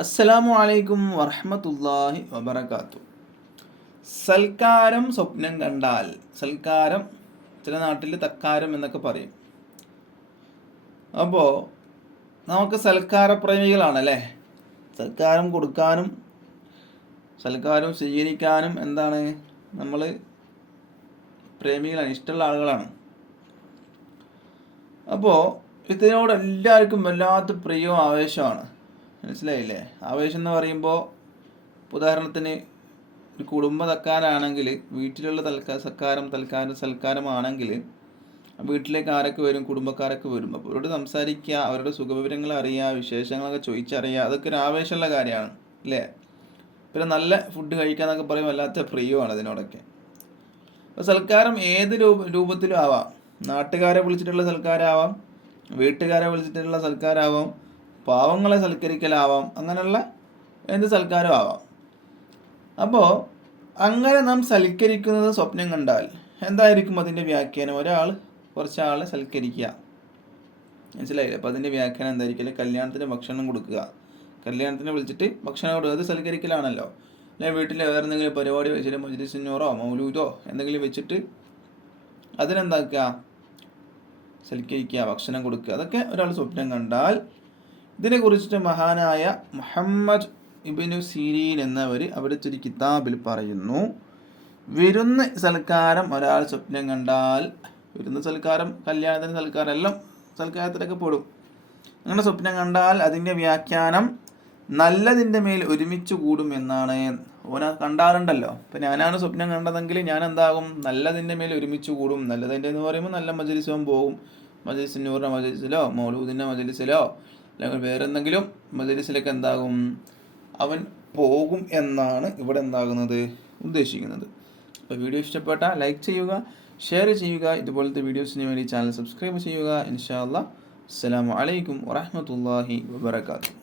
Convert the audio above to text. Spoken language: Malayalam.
അസ്സലാമു അലൈക്കും വറഹമത്തല്ലാഹി വബർക്കാത്തു സൽക്കാരം സ്വപ്നം കണ്ടാൽ സൽക്കാരം ചില നാട്ടിൽ തക്കാരം എന്നൊക്കെ പറയും. അപ്പോൾ നമുക്ക് സൽക്കാരപ്രേമികളാണ് സൽക്കാരം കൊടുക്കാനും സൽക്കാരം സ്വീകരിക്കാനും എന്താണ് നമ്മൾ പ്രേമികളാണ് ഇഷ്ടമുള്ള ആളുകളാണ്. അപ്പോൾ ഇതിനോട് എല്ലാവർക്കും വല്ലാത്ത പ്രിയവും ആവേശമാണ് മനസ്സിലായില്ലേ? ആവേശം എന്ന് പറയുമ്പോൾ ഉദാഹരണത്തിന് ഒരു കുടുംബ തക്കാരാണെങ്കിൽ വീട്ടിലുള്ള തൽക്കാ സക്കാരം തൽക്കാരം സൽക്കാരമാണെങ്കിൽ വീട്ടിലേക്ക് ആരൊക്കെ വരും? കുടുംബക്കാരൊക്കെ വരും. അപ്പോൾ അവരോട് സംസാരിക്കുക അവരുടെ സുഖവിവരങ്ങൾ അറിയുക വിശേഷങ്ങളൊക്കെ ചോദിച്ചറിയുക അതൊക്കെ ഒരു ആവേശമുള്ള കാര്യമാണ് അല്ലേ? പിന്നെ നല്ല ഫുഡ് കഴിക്കുക എന്നൊക്കെ പറയും വല്ലാത്ത പ്രിയമാണ് അതിനോടൊക്കെ. അപ്പോൾ സൽക്കാരം ഏത് രൂപ രൂപത്തിലും ആവാം. നാട്ടുകാരെ വിളിച്ചിട്ടുള്ള സൽക്കാരാവാം വീട്ടുകാരെ വിളിച്ചിട്ടുള്ള സൽക്കാരാവാം പാവങ്ങളെ സൽക്കരിക്കലാവാം അങ്ങനെയുള്ള എന്ത് സൽക്കാരം ആവാം. അപ്പോൾ അങ്ങനെ നാം സൽക്കരിക്കുന്നത് സ്വപ്നം കണ്ടാൽ എന്തായിരിക്കും അതിന്റെ വ്യാഖ്യാനം? ഒരാൾ കുറച്ചാളെ സൽക്കരിക്കുക. മനസ്സിലായില്ലേ? അപ്പോൾ അതിന്റെ വ്യാഖ്യാനം എന്തായിരിക്കും? കല്യാണത്തിന് ഭക്ഷണം കൊടുക്കുക. കല്യാണത്തിന് വിളിച്ചിട്ട് ഭക്ഷണം കൊടുക്കുക. അത് സൽക്കരിക്കലാണല്ലോ. അല്ലെങ്കിൽ വീട്ടിൽ വേറെ എന്തെങ്കിലും പരിപാടി വെച്ചിട്ട് മജ്ലിസിനോറോ മൗലൂദോ എന്തെങ്കിലും വെച്ചിട്ട് അതിനെന്താക്കുക? സൽക്കരിക്കുക ഭക്ഷണം കൊടുക്കുക. അതൊക്കെ ഒരാൾ സ്വപ്നം കണ്ടാൽ ഇതിനെ കുറിച്ചിട്ട് മഹാനായ മുഹമ്മദ് ഇബിനു സീരീൻ എന്നവർ അവിടുത്തെ ഒരു കിതാബിൽ പറയുന്നു. വിരുന്ന് സൽക്കാരം ഒരാൾ സ്വപ്നം കണ്ടാൽ വിരുന്ന് സൽക്കാരം കല്യാണത്തിന് സൽക്കാരം എല്ലാം സൽക്കാരത്തിലൊക്കെ പെടും. അങ്ങനെ സ്വപ്നം കണ്ടാൽ അതിന്റെ വ്യാഖ്യാനം നല്ലതിന്റെ മേൽ ഒരുമിച്ച് കൂടും എന്നാണ്. ഓന കണ്ടാറുണ്ടല്ലോ ഇപ്പം ഞാനാണ് സ്വപ്നം കണ്ടതെങ്കിൽ ഞാൻ എന്താകും? നല്ലതിന്റെ മേൽ ഒരുമിച്ച് കൂടും. നല്ലതിന്റെ എന്ന് പറയുമ്പോൾ നല്ല മജലിസും പോകും. മജലിസ് നൂറിന്റെ മജലിസിലോ മൗലൂദിന്റെ മജലിസിലോ അല്ലെങ്കിൽ വേറെ എന്തെങ്കിലും മജലിസിലൊക്കെ എന്താകും? അവൻ പോകും എന്നാണ് ഇവിടെ എന്താകുന്നത്? ഉദ്ദേശിക്കുന്നത്. അപ്പോൾ വീഡിയോ ഇഷ്ടപ്പെട്ട ലൈക്ക് ചെയ്യുക ഷെയർ ചെയ്യുക. ഇതുപോലത്തെ വീഡിയോസിന് വേണ്ടി ചാനൽ സബ്സ്ക്രൈബ് ചെയ്യുക. ഇൻഷാ അല്ലാ അസ്സലാമു അലൈക്കും വറഹ്മത്തുള്ളാഹി വബറകാതുഹു.